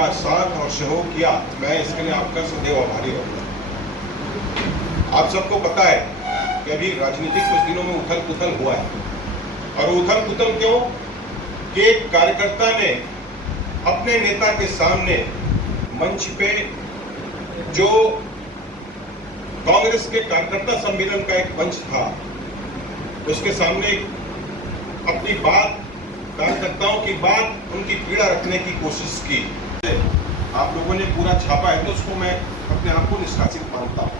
मेरा साथ और सहयोग किया, मैं इसके लिए आपका सदैव आभारी रहूंगा। आप सबको पता है कि अभी राजनीतिक कुछ दिनों में उथल पुथल हुआ है, और उथल पुथल क्यों कि एक कार्यकर्ता ने अपने नेता के सामने मंच पे जो कांग्रेस के कार्यकर्ता सम्मेलन का एक मंच था, उसके सामने अपनी बात, कार्यकर्ताओं की बात, उनकी पीड़ा रखने की कोशिश की। आप लोगों ने पूरा छापा है तो उसको मैं अपने आप को निष्कासित मानता हूं।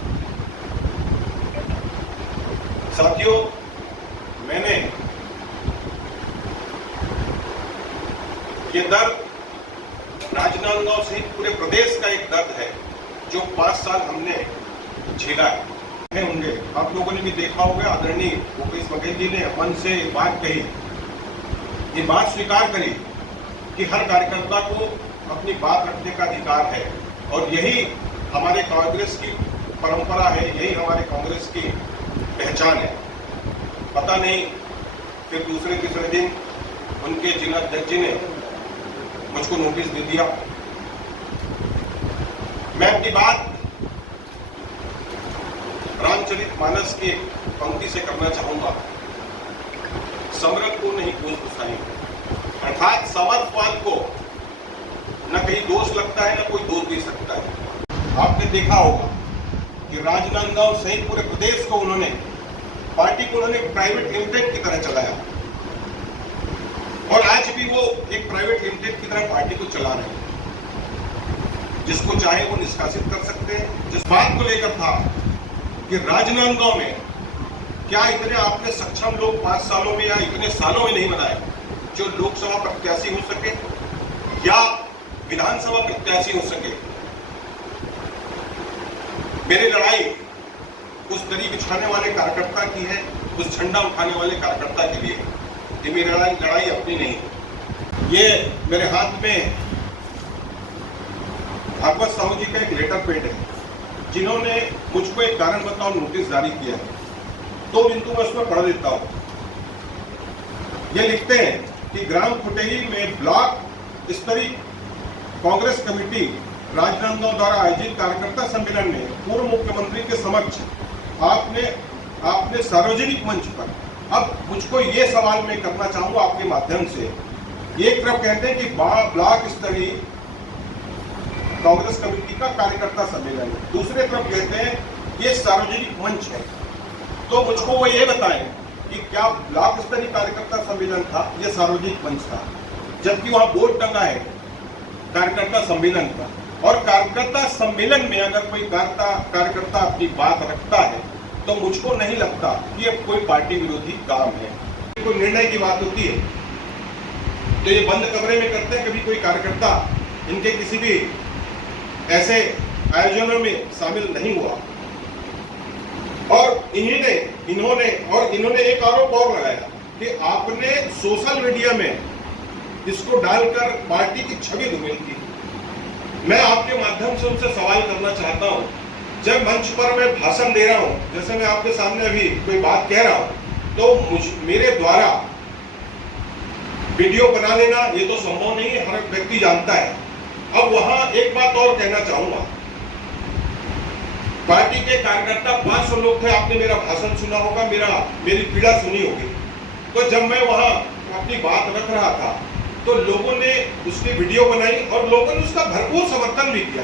साथियों, मैंने ये दर्द राजनांदगांव सहित पूरे प्रदेश का एक दर्द है जो 5 साल हमने झेला है। होंगे आप लोगों ने भी देखा होगा, आदरणीय भूपेश बघेल जी ने मन से बात कही, ये बात स्वीकार करी कि हर कार्यकर्ता को अपनी बात रखने का अधिकार है, और यही हमारे कांग्रेस की परंपरा है, यही हमारे कांग्रेस की पहचान है। पता नहीं फिर दूसरे तीसरे दिन उनके जिला अध्यक्ष जी ने मुझको नोटिस दे दिया। मैं अपनी बात रामचरितमानस की पंक्ति से करना चाहूंगा, समर्थ को नहीं कोस गुसाई, अर्थात समर्थवान को न कहीं दोष लगता है, न कोई दोष दे सकता है। आपने देखा होगा कि राजनांदगांव सहित पूरे प्रदेश को उन्होंने, पार्टी को उन्होंने प्राइवेट लिमिटेड की तरह चलाया, और आज भी वो एक प्राइवेट लिमिटेड की तरह पार्टी को चला रहे हैं। जिसको चाहे वो निष्कासित कर सकते हैं। जिस बात को लेकर था कि राजनांदगांव में क्या इतने आपने सक्षम लोग 5 सालों में या इतने सालों में नहीं बनाए जो लोकसभा प्रत्याशी हो सके या विधानसभा प्रत्याशी हो सके। मेरी लड़ाई उस दरी बिछाने वाले कार्यकर्ता की है, उस झंडा उठाने वाले कार्यकर्ता के लिए। ये मेरी लड़ाई अपनी नहीं। ये मेरे हाथ में भागवत साहू जी का एक लेटर पैड है, जिन्होंने मुझको एक कारण बताओ नोटिस जारी किया है। 2 बिंदु मैं उसमें पढ़ देता हूं। ये लिखते हैं कि ग्राम खुटेरी में ब्लॉक स्तरीय कांग्रेस कमेटी राजनांदगांव द्वारा आयोजित कार्यकर्ता सम्मेलन में पूर्व मुख्यमंत्री के समक्ष आपने सार्वजनिक मंच पर, अब मुझको ये सवाल मैं करना चाहूंगा आपके माध्यम से। एक तरफ कहते हैं कि ब्लॉक स्तरीय कांग्रेस कमेटी का कार्यकर्ता सम्मेलन है, दूसरे तरफ कहते हैं ये सार्वजनिक मंच है। तो मुझको वो ये बताएं कि क्या ब्लॉक स्तरीय कार्यकर्ता सम्मेलन था, ये सार्वजनिक मंच था, जबकि वहां बोर्ड टंगा है कार्यकर्ता सम्मेलन का। और कार्यकर्ता सम्मेलन में अगर कोई कार्यकर्ता अपनी बात रखता है तो मुझको नहीं लगता कि ये कोई पार्टी विरोधी काम है। कोई निर्णय की बात होती है तो ये बंद कमरे में करते हैं। कभी कोई कार्यकर्ता इनके किसी भी ऐसे आयोजनों में शामिल नहीं हुआ। और इन्होंने एक आरोप और लगाया कि आपने सोशल मीडिया में इसको डालकर पार्टी की छवि धूमिल की। मैं आपके माध्यम से उनसे सवाल करना चाहता हूं, जब मंच पर मैं भाषण दे रहा हूं, जैसे मैं आपके सामने अभी कोई बात कह रहा हूं, तो मेरे द्वारा वीडियो बना लेना ये तो संभव नहीं है, हर व्यक्ति जानता है। अब वहां एक बात और कहना चाहूंगा, पार्टी के कार्यकर्ता 500 लोग थे, आपने मेरा भाषण सुना होगा, मेरी पीड़ा सुनी होगी। तो जब मैं वहां अपनी बात रख रहा था तो लोगों ने उसकी वीडियो बनाई और लोगों ने उसका भरपूर समर्थन भी किया।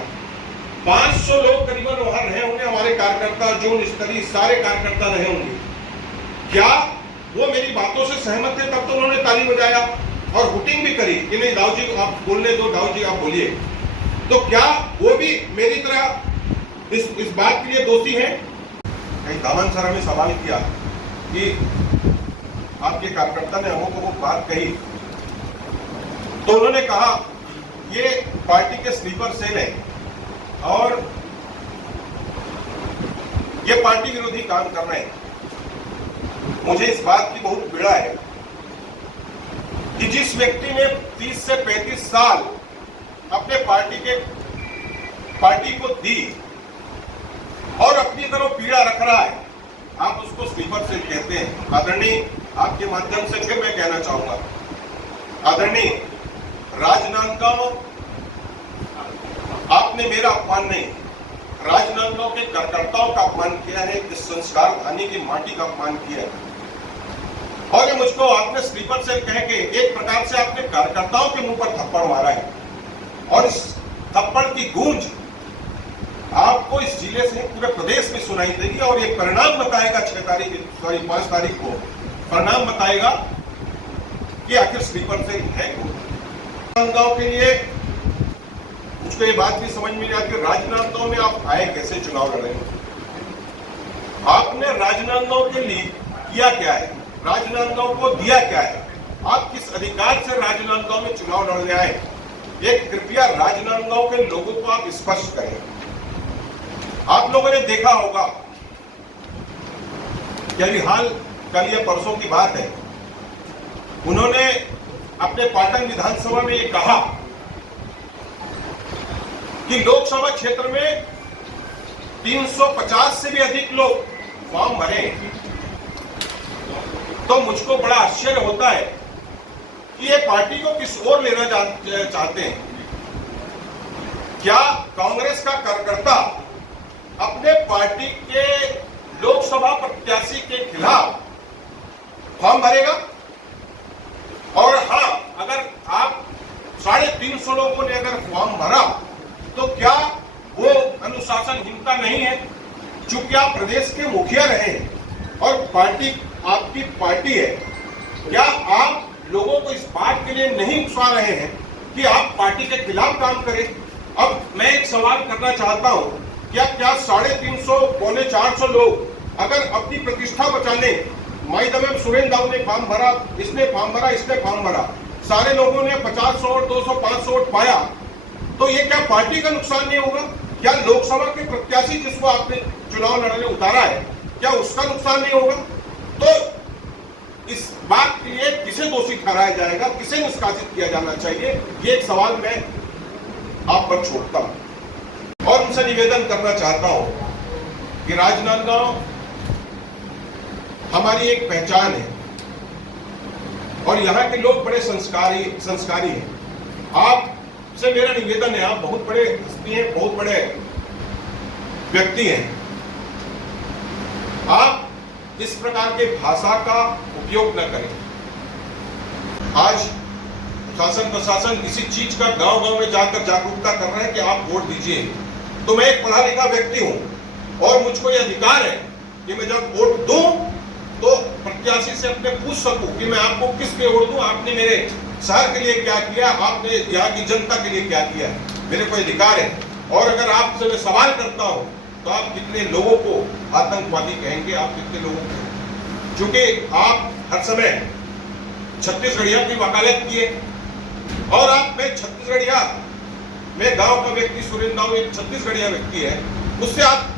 500 लोग करीबन वहां रहे होंगे, हमारे कार्यकर्ता, जोन स्तरीय सारे कार्यकर्ता रहे होंगे। क्या वो मेरी बातों से सहमत थे? तब तो उन्होंने ताली बजाया और हुटिंग भी करी कि नहीं दाऊ जी आप बोलने दो, दाऊ जी आप बोलिए। तो क्या वो भी मेरी तरह इस बात के लिए दोषी हैं? कहीं दामन सर ने सवाल किया कि आपके कार्यकर्ता ने अमुक बात कही, तो उन्होंने कहा ये पार्टी के स्लीपर सेल है और ये पार्टी विरोधी काम कर रहे हैं। मुझे इस बात की बहुत पीड़ा है कि जिस व्यक्ति ने 30 से 35 साल अपने पार्टी को दी और अपनी तरफ पीड़ा रख रहा है, आप उसको स्लीपर सेल कहते हैं। आदरणीय, आपके माध्यम से फिर मैं कहना चाहूंगा, आदरणीय, राजनांदगांव आपने मेरा अपमान नहीं, राजनांदगांव के कार्यकर्ताओं का अपमान किया है, इस संस्कार धानी की माटी का अपमान किया है। और ये मुझको आपने स्लीपर सेल कह के एक प्रकार से आपने कार्यकर्ताओं के मुंह पर थप्पड़ मारा है, और इस थप्पड़ की गूंज आपको इस जिले से पूरे प्रदेश में सुनाई देगी। और ये परिणाम बताएगा 5 तारीख को परिणाम बताएगा कि आखिर स्लीपर सेल है कौन। राजनांदगांव के लिए मुझको ये बात भी समझ में नहीं आती, राजनांदगांव में आप आए कैसे, चुनाव लड़े, आपने राजनांदगांव के लिए किया क्या है, राजनांदगांव को दिया क्या है, आप किस अधिकार से राजनांदगांव में चुनाव लड़ने आए, ये कृपया राजनांदगांव के लोगों को आप स्पष्ट करें। आप लोगों ने देखा होगा कि अभी हाल कल या परसों की बात है, उन्होंने अपने पाटन विधानसभा में ये कहा कि लोकसभा क्षेत्र में 350 से भी अधिक लोग फॉर्म भरे। तो मुझको बड़ा आश्चर्य होता है कि ये पार्टी को किस ओर लेना चाहते हैं। क्या कांग्रेस का कार्यकर्ता अपने पार्टी के लोकसभा प्रत्याशी के खिलाफ फॉर्म भरेगा? और हाँ, अगर आप 350 लोगों ने अगर फॉर्म भरा तो क्या वो अनुशासनहीनता नहीं है? चूंकि आप प्रदेश के मुखिया रहे और पार्टी आपकी पार्टी है, क्या आप लोगों को इस बात के लिए नहीं उकसा रहे हैं कि आप पार्टी के खिलाफ काम करें? अब मैं एक सवाल करना चाहता हूं, क्या 350 पौने 400 लोग अगर अपनी प्रतिष्ठा बचाने, माई दमे सुरेंद्र दाऊ ने फॉर्म भरा, इसने फॉर्म भरा, इसने फॉर्म भरा, सारे लोगों ने 50 वोट 200 500 वोट पाया, तो ये क्या पार्टी का नुकसान नहीं होगा? क्या लोकसभा के प्रत्याशी जिसको आपने चुनाव लड़ने उतारा है, क्या उसका नुकसान नहीं होगा? तो इस बात के लिए किसे दोषी ठहराया जाएगा, किसे निष्कासित किया जाना चाहिए, ये एक सवाल मैं आप पर छोड़ता हूं। और उनसे निवेदन करना चाहता हूं कि राजनांदगांव हमारी एक पहचान है और यहाँ के लोग बड़े संस्कारी हैं। आपसे मेरा निवेदन है, आप बहुत बड़े हस्ती हैं, बहुत बड़े व्यक्ति हैं, आप इस प्रकार के भाषा का उपयोग न करें। आज शासन प्रशासन किसी चीज का गांव-गांव में जाकर जागरूकता कर रहे हैं कि आप वोट दीजिए। तो मैं एक पढ़ा लिखा व्यक्ति हूं और मुझको यह अधिकार है कि मैं जब वोट दूं तो प्रत्याशी से अपने पूछ सकूं कि मैं आपको किस लिए वोट दूं, आपने मेरे शहर के लिए क्या किया, आपने यहाँ की जनता के लिए क्या किया, मेरे को अधिकार है। और अगर आपसे मैं सवाल करता हूं तो आप कितने लोगों को आतंकवादी कहेंगे, आप कितने लोगों को, क्योंकि आप हर समय छत्तीसगढ़िया की वकालत किए और आप, मैं छत्तीसगढ़िया, मैं गांव का व्यक्ति, सुरेंद्र दाऊ एक छत्तीसगढ़िया व्यक्ति है, उससे आप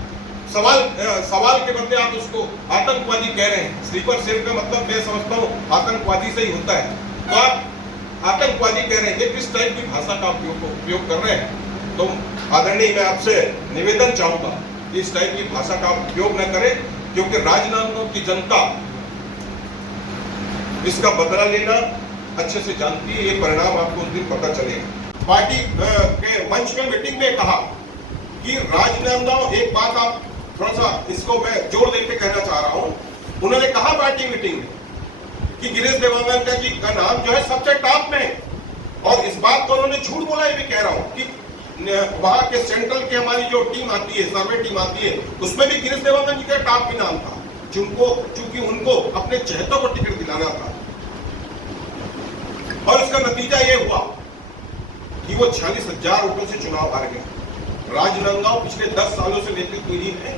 सवाल के बदले आप उसको आतंकवादी कह रहे हैं। स्लीपर सेल का मतलब मैं समझता हूँ आतंकवादी से ही होता है, तो आप आतंकवादी कह रहे हैं। ये किस टाइप की भाषा का उपयोग कर रहे हैं? तो आदरणीय, मैं आपसे निवेदन चाहूंगा कि इस टाइप की भाषा का उपयोग न करें, क्योंकि राजनांदगांव की जनता इसका बदला लेना अच्छे से जानती है। ये परिणाम आपको उस दिन पता चलेगा। पार्टी के मंच में मीटिंग में कहा कि राजनांदगांव, एक बात आप थोड़ा सा इसको मैं जोर देकर कहना चाह रहा हूं, उन्होंने कहा पार्टी मीटिंग में कि गिरीश देवांगन जी का नाम जो है सबसे टॉप में, और इस बात को उन्होंने झूठ बोला, ये भी कह रहा हूं कि वहां के सेंट्रल की हमारी जो टीम आती है, सर्वे टीम आती है, उसमें भी गिरीश देवांगन जी का टॉप भी नाम था, चूंकि उनको अपने चहेतों को टिकट दिलाना था। और इसका नतीजा ये हुआ कि वो 46,000 वोटों से चुनाव हार गए। राजनांदगांव पिछले 10 सालों से नेतृत्वहीन है।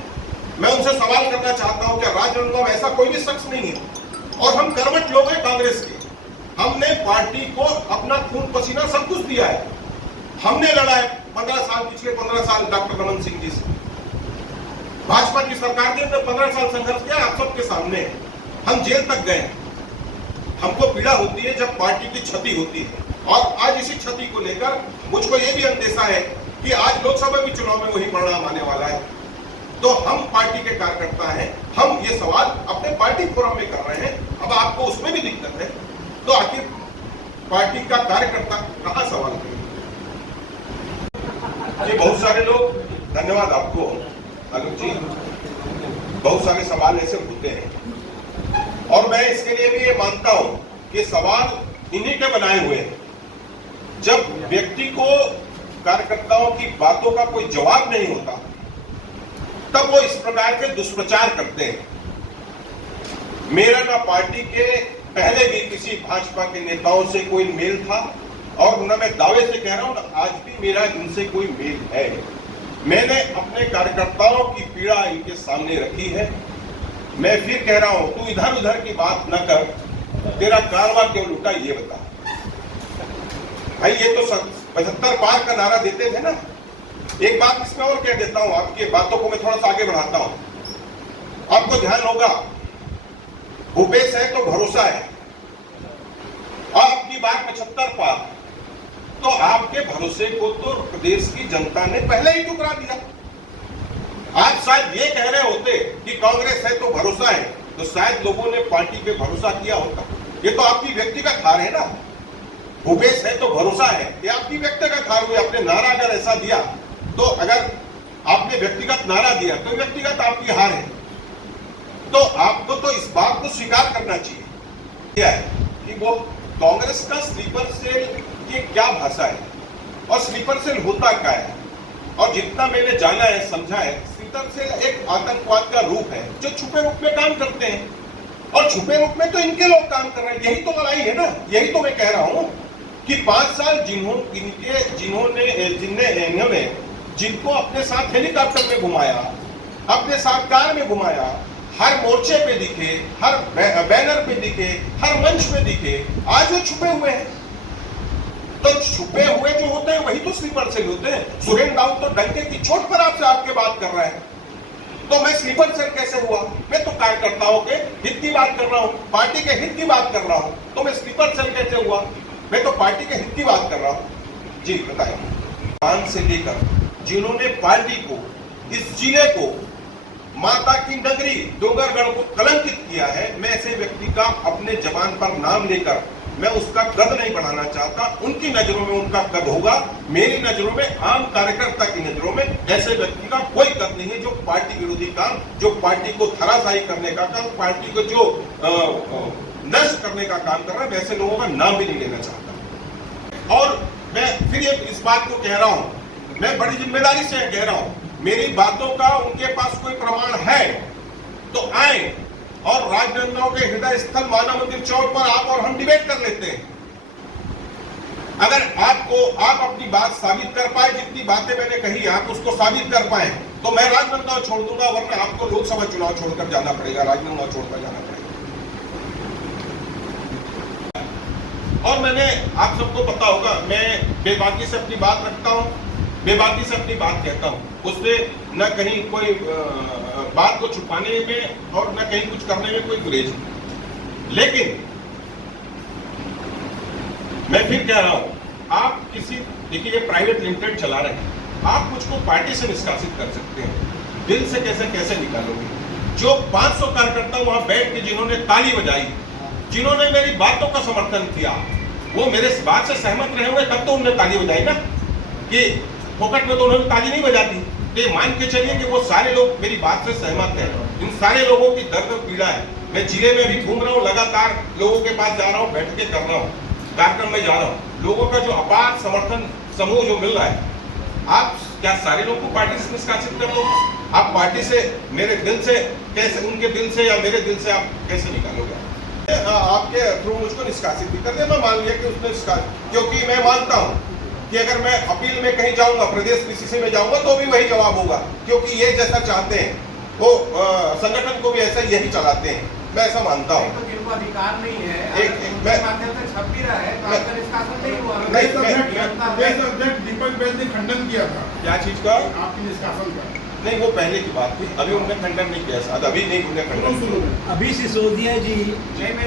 मैं उनसे सवाल करना चाहता हूं, क्या राजनांदगांव ऐसा कोई भी शख्स नहीं है? और हम कर्मठ लोग हैं कांग्रेस के, हमने पार्टी को अपना खून पसीना सब कुछ दिया है, हमने लड़ा है 15 साल, पिछले 15 साल डॉक्टर रमन सिंह जी से, भाजपा की सरकार ने 15 साल संघर्ष किया, आप सबके सामने हम जेल तक गए। हमको पीड़ा होती है जब पार्टी की क्षति होती है, और आज इसी क्षति को लेकर मुझको ये भी अंदेशा है कि आज लोकसभा के चुनाव में वही परिणाम आने वाला है। तो हम पार्टी के कार्यकर्ता हैं, हम ये सवाल अपने पार्टी फोरम में कर रहे हैं। अब आपको उसमें भी दिक्कत है, तो आखिर पार्टी का कार्यकर्ता कहां सवाल करें? जी बहुत सारे लोग, धन्यवाद आपको आलोक जी, बहुत सारे सवाल ऐसे होते हैं और मैं इसके लिए भी ये मानता हूं कि सवाल इन्हीं के बनाए हुए हैं। जब व्यक्ति को कार्यकर्ताओं की बातों का कोई जवाब नहीं होता तब वो इस प्रकार के दुष्प्रचार करते हैं। मेरा ना पार्टी के पहले भी किसी भाजपा के नेताओं से कोई मेल था और न मैं दावे से कह रहा हूं ना आज भी मेरा इनसे कोई मेल है। मैंने अपने कार्यकर्ताओं की पीड़ा इनके सामने रखी है। मैं फिर कह रहा हूं, तू इधर उधर की बात न कर, तेरा कारवा क्यों लूटा ये बता। भाई ये तो 75 पार का नारा देते थे ना। एक बात इसमें और कह देता हूं, आपकी बातों को मैं थोड़ा सा आगे बढ़ाता हूं। आपको ध्यान होगा, भूपेश है तो भरोसा है, आपकी बात 75 पार, तो आपके भरोसे को तो प्रदेश की जनता ने पहले ही ठुकरा दिया। आप शायद ये कह रहे होते कि कांग्रेस है तो भरोसा है, तो शायद लोगों ने पार्टी पे भरोसा किया होता। ये तो आपकी व्यक्तिगत हार है ना। भूपेश है तो भरोसा है, ये आपकी व्यक्तिगत हार हुई। आपने नारा अगर ऐसा दिया, तो अगर आपने व्यक्तिगत नारा दिया तो व्यक्तिगत आपकी हार है। तो आपको तो इस बात को स्वीकार करना चाहिए क्या है कि वो कांग्रेस का स्लीपर सेल ये क्या भाषा है और स्लीपर सेल होता क्या है। और जितना मैंने जाना है, समझा है, स्लीपर सेल एक आतंकवाद का रूप है जो छुपे रूप में काम करते हैं और छुपे रूप में तो इनके लोग काम कर रहे हैं। यही तो लड़ाई है ना। यही तो मैं कह रहा हूं कि 5 साल जिन्होंने जिनको अपने साथ हेलीकॉप्टर में घुमाया, अपने साथ कार में घुमाया, हर मोर्चे पे दिखे, हर बैनर पे दिखे, हर मंच पे दिखे, आज वो छुपे हुए हैं। तो छुपे हुए जो होते हैं वही तो स्लीपर सेल होते हैं। सुरेंद्र राउत तो डंके की चोट पर आपसे आपके बात कर रहा है, तो मैं स्लीपर सेल कैसे हुआ? मैं तो कार्यकर्ताओं के हित की बात कर रहा हूं, पार्टी के हित की बात कर रहा हूं, तो मैं स्लीपर सेल कैसे हुआ? मैं तो पार्टी के हित की बात कर रहा हूं। जी बताइए। पान से लेकर जिन्होंने पार्टी को, इस जिले को, माता की नगरी डोंगरगढ़ को कलंकित किया है, मैं ऐसे व्यक्ति का अपने जबान पर नाम लेकर मैं उसका कद नहीं बढ़ाना चाहता। उनकी नजरों में उनका कद होगा, मेरी नजरों में, आम कार्यकर्ता की नजरों में ऐसे व्यक्ति का कोई कद नहीं है जो पार्टी विरोधी काम, जो पार्टी को धराशायी करने का काम, पार्टी को जो नष्ट करने का काम कर रहा है, वैसे लोगों का नाम भी नहीं लेना चाहता। और मैं फिर इस बात को कह रहा हूं, मैं बड़ी जिम्मेदारी से कह रहा हूं, मेरी बातों का उनके पास कोई प्रमाण है तो आए और राजनांदगांव के हृदय स्थल माना मंदिर चौक पर आप और हम डिबेट कर लेते हैं। अगर आप अपनी बात साबित कर पाए, जितनी बातें मैंने कही आप उसको साबित कर पाए, तो मैं राजनांदगांव छोड़ दूंगा, वरना आपको लोकसभा चुनाव छोड़कर जाना पड़ेगा, राजनांदगांव छोड़कर जाना पड़ेगा। और मैंने, आप सबको पता होगा, मैं बेबाकी से अपनी बात रखता हूं, बेबाकी से अपनी बात कहता हूं, उससे न कहीं कोई बात को छुपाने में और न कहीं कुछ करने में कोई गुरेज नहीं। लेकिन मैं फिर कह रहा हूं, आप किसी, देखिए प्राइवेट लिमिटेड चला रहे हैं, आप मुझको पार्टी से निष्कासित कर सकते हैं, दिल से कैसे निकालोगे? जो 500 कार्यकर्ता वहां बैठ के जिन्होंने ताली बजाई, जिन्होंने मेरी बातों का समर्थन किया, वो मेरे बात से सहमत रहे होंगे तब तो उन्होंने ताली बजाई ना, कि फोकट में तो उन्होंने ताली नहीं बजाती। तो मान के चलिए कि वो सारे लोग मेरी बात से सहमत हैं। इन सारे लोगों की दर्द पीड़ा है। मैं जिले में भी घूम रहा हूँ, लगातार लोगों के पास जा रहा हूँ, बैठ के कर रहा हूँ, कार्यक्रम में जा रहा हूँ, लोगों का जो अपार समर्थन समूह जो मिल रहा है, आप क्या सारे लोगों को पार्टी से निष्कासित कर दो? आप पार्टी से, मेरे दिल से कैसे, उनके दिल से या मेरे दिल से आप कैसे निकालोगे? आपके थ्रू मुझको निष्कासित भी कर दे, मैं मान लिया कि उसने, क्योंकि मैं मानता हूं कि अगर मैं अपील में कहीं जाऊंगा, प्रदेश पीसीसी में जाऊंगा, तो भी वही जवाब होगा, क्योंकि ये जैसा चाहते हैं वो संगठन को भी ऐसा यही चलाते हैं, मैं ऐसा मानता हूँ। तो जिनको अधिकार नहीं है, माध्यम से छप भी रहा है, तो आपका निष्कासन नहीं हुआ। दीपक बैज ने खंडन किया था। क्या चीज का? आपकी निष्कासन का। नहीं, वो पहले की बात थी, अभी उन्होंने खंडन नहीं किया शायद, अभी नहीं उन्होंने खंडन। अभी सिसोदिया जी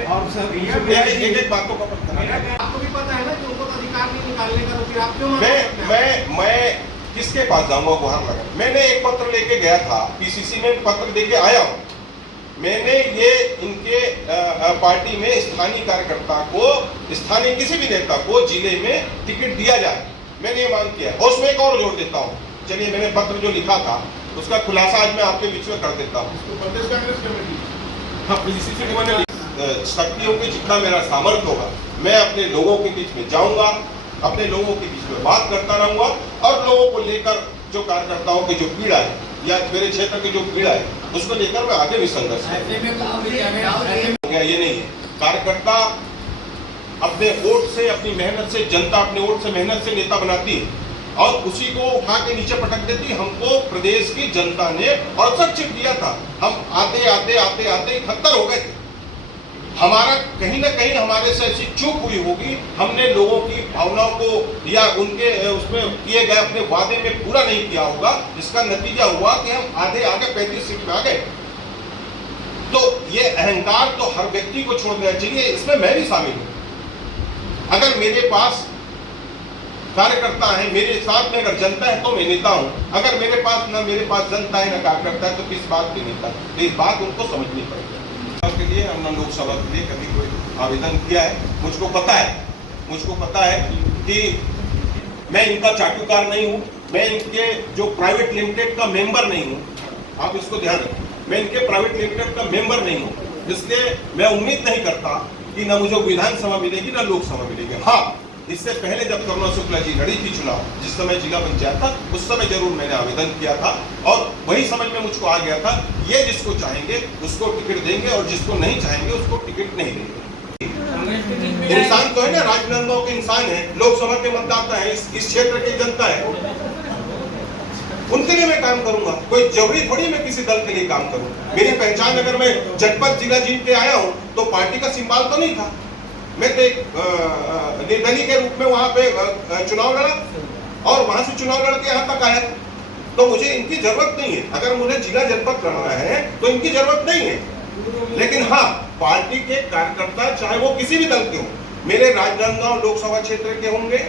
और सब एक बातों का पता नहीं, आपको भी पता है ना कि उनको अधिकार नहीं निकालने का, तो फिर आप क्यों? मैं किसके पास जाऊंगा गुहार लगा? मैंने एक पत्र लेके गया था, पीसीसी में पत्र देके आया हूँ। मैंने ये इनके पार्टी में स्थानीय कार्यकर्ता को, स्थानीय किसी भी नेता को जिले में टिकट दिया जाए, मैंने ये मांग किया। और उसमें एक और जोड़ देता हूँ, चलिए मैंने पत्र जो लिखा था उसका खुलासा आज मैं आपके बीच में कर देता हूँ। इसको प्रदेश कांग्रेस कमेटी हाँ, इसी से मैंने शक्तियों के जितना मेरा सामर्थ्य होगा मैं अपने लोगों के बीच में जाऊंगा, अपने लोगों के बीच में बात करता रहूंगा और लोगों को लेकर जो कार्यकर्ताओं की जो पीड़ा है या मेरे क्षेत्र की जो पीड़ा है उसको लेकर मैं आगे भी संघर्ष करूंगा। ये नहीं है, कार्यकर्ता अपने वोट से, अपनी मेहनत से, जनता अपने वोट से मेहनत से नेता बनाती है और उसी को उठा के नीचे पटक देती। हमको प्रदेश की जनता ने अवसर छिप दिया था, हम आते आते आते आते 71 हो गए थे। हमारा कहीं ना कहीं हमारे से ऐसी चूक हुई होगी, हमने लोगों की भावनाओं को या उनके उसमें किए गए अपने वादे में पूरा नहीं किया होगा, जिसका नतीजा हुआ कि हम आधे आगे 35 सीट पे आ गए। तो ये अहंकार तो हर व्यक्ति को छोड़ देना चाहिए, इसमें मैं भी शामिल हूं। अगर मेरे पास कार्यकर्ता है, मेरे साथ में अगर जनता है तो मैं नेता हूं। अगर मेरे पास जनता है ना कार्यकर्ता है तो किस बात की नेता? इस बात उनको समझनी पड़ेगी। के लिए हमने लोकसभा के लिए कभी कोई आवेदन किया है, मुझको पता है कि मैं इनका चाटुकार नहीं हूं, मैं इनके जो प्राइवेट लिमिटेड का मेंबर नहीं हूं। आप इसको ध्यान रखें, मैं इनके प्राइवेट लिमिटेड का मेंबर नहीं हूं, इसलिए मैं उम्मीद नहीं करता कि ना मुझे विधानसभा मिलेगी ना लोकसभा मिलेगी। हाँ, इससे पहले जब करुणा शुक्ला जी लड़ी थी चुनाव, जिस समय जिला पंचायत था, उस समय जरूर मैंने आवेदन किया था और वही समझ में मुझको आ गया था ये जिसको चाहेंगे उसको टिकट देंगे और जिसको नहीं चाहेंगे उसको टिकट नहीं देंगे। इंसान तो है ना, राजनांदगांव के इंसान है, लोकसभा के मतदाता है, इस क्षेत्र की जनता है, उनके लिए मैं काम करूंगा। कोई जरूरी थोड़ी मैं किसी दल के लिए काम करूं। मेरी पहचान अगर मैं जनपद जिला जीत के आया हूं तो पार्टी का सिंबल तो नहीं था, मैं तो एक निर्दलीय के रूप में वहां पे चुनाव लड़ा और वहां से चुनाव लड़ के यहाँ तक आया। तो मुझे इनकी जरूरत नहीं है, अगर मुझे जिला जनपद लड़ना है तो इनकी जरूरत नहीं है। लेकिन हाँ, पार्टी के कार्यकर्ता चाहे वो किसी भी दल के हों, मेरे राजनांदगांव लोकसभा क्षेत्र के होंगे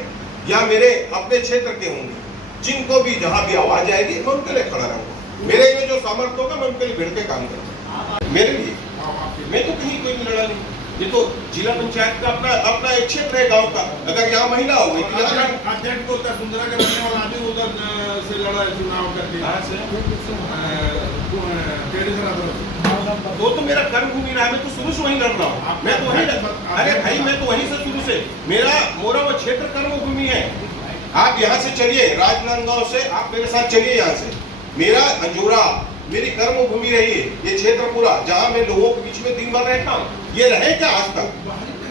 या मेरे अपने क्षेत्र के होंगे, जिनको भी जहां भी आवाज आएगी मैं उनके लिए खड़ा रहूंगा। मेरे में जो सामर्थ्य होगा मैं उनके लिए भिड़ के काम करूंगा। मेरे लिए मैं तो कहीं कोई भी लड़ा नहीं, ये तो जिला पंचायत का अपना एक क्षेत्र है गांव का। अगर यहाँ महिला हो गई अध्यक्ष को सुंदरा के बनने वाला आदमी उधर से लड़ा चुनाव करके वो तो मेरा कर्म भूमि रहा है, मैं तो शुरू से वहीं लड़ रहा हूँ। मैं तो वहीं, अरे भाई मैं तो वहीं से शुरू से, मोरा वो क्षेत्र कर्म भूमि है। आप यहाँ से चलिए, राजनांदगांव से आप मेरे साथ चलिए, यहाँ से मेरा अंजोरा मेरी कर्म भूमि रही है, ये क्षेत्र पूरा जहाँ मैं लोगों के बीच में दिन भर रहता हूँ। ये रहे क्या आज तक? बाहरी